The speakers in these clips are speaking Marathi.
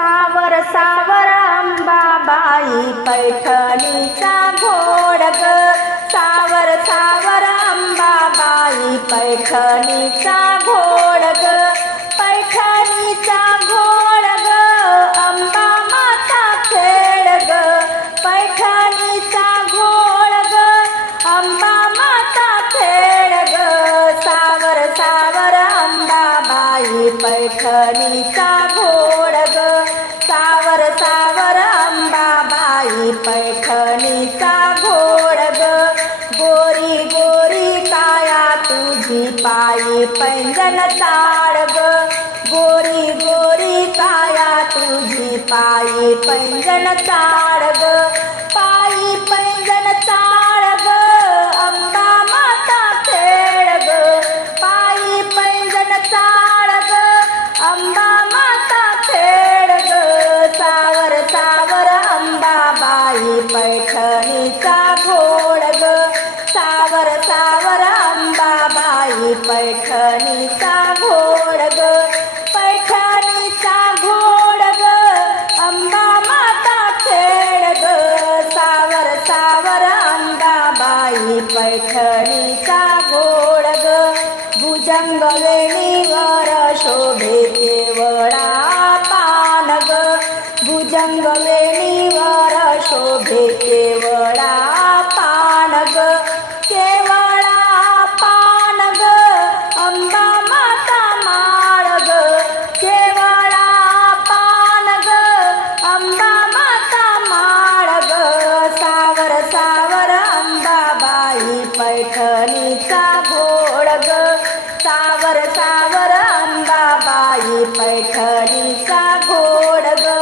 सावर सावर अंबाबाई पैठणीचा घोड ग सावर सावर अंबाबाई पैठणीचा घोड ग पैठणीचा घोड ग अंबा माता खेळ ग पैठणीचा घोड ग अंबा माता खेळ ग सावर सावर अंबाबाई पैठणीचा पायी पैंजण ताड ग. गोरी गोरी काया तुझी पायी पैंजण ताड ग. पायी पैंजण ताड ग. अंबा माता खेळ ग. पायी पैंजण ताड ग. अंबा माता खेळ ग. सावर सावर अंबाबाई पैठणीचा पैठणीचा घोड ग पैठणीचा घोड ग अंबा माता खेळ ग सावर सावर अंबाबाई पैठणीचा घोड ग भुजंग वेणीवर सावर अंबाबाई पैठणीचा घोड ग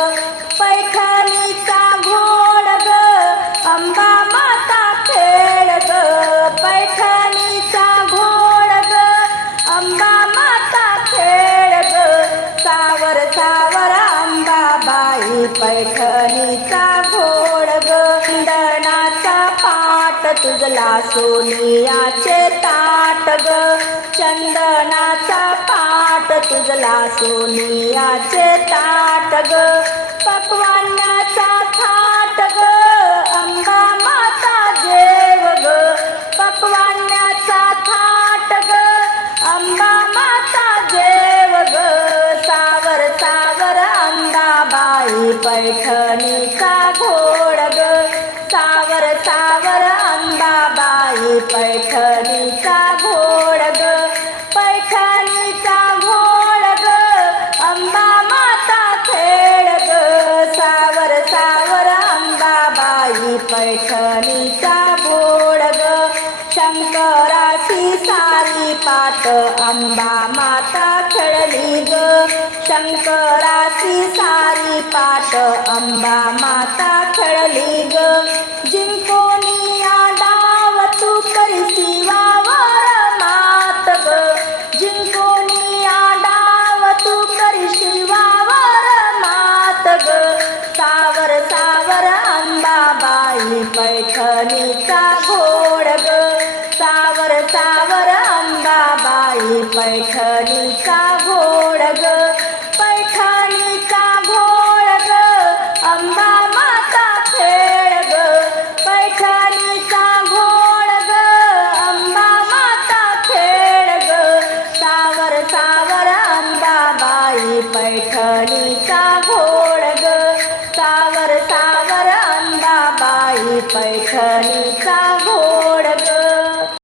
पैठणीचा घोड ग अंबा माता खेळ ग पैठणीचा घोड ग अंबा माता खेळ ग सावर सावर अंबाबाई पैठणीचा घोड ग तुझला सोनियाचे ताट ग. चंदनाचा पाट तुझला सोनियाचे ताट ग. पकवानाचा थाट ग. अंबा माता देव ग. पकवानाचा थाट ग. अंबा माता देव ग. सावर सावर अंबाबाई पैठणीचा पैठणीचा घोड ग पैठणीचा घोड ग अंबा माता खेळ ग. सावर सावर अंबाबाई पैठणीचा घोड ग. शंकराची सारी पात अंबा माता खेळली ग. शंकराची पैठणीचा घोड ग सावर सावर अंबाबाई पैठणीचा घोड ग सावर सावर अंबाबाई पैठणीचा घोड ग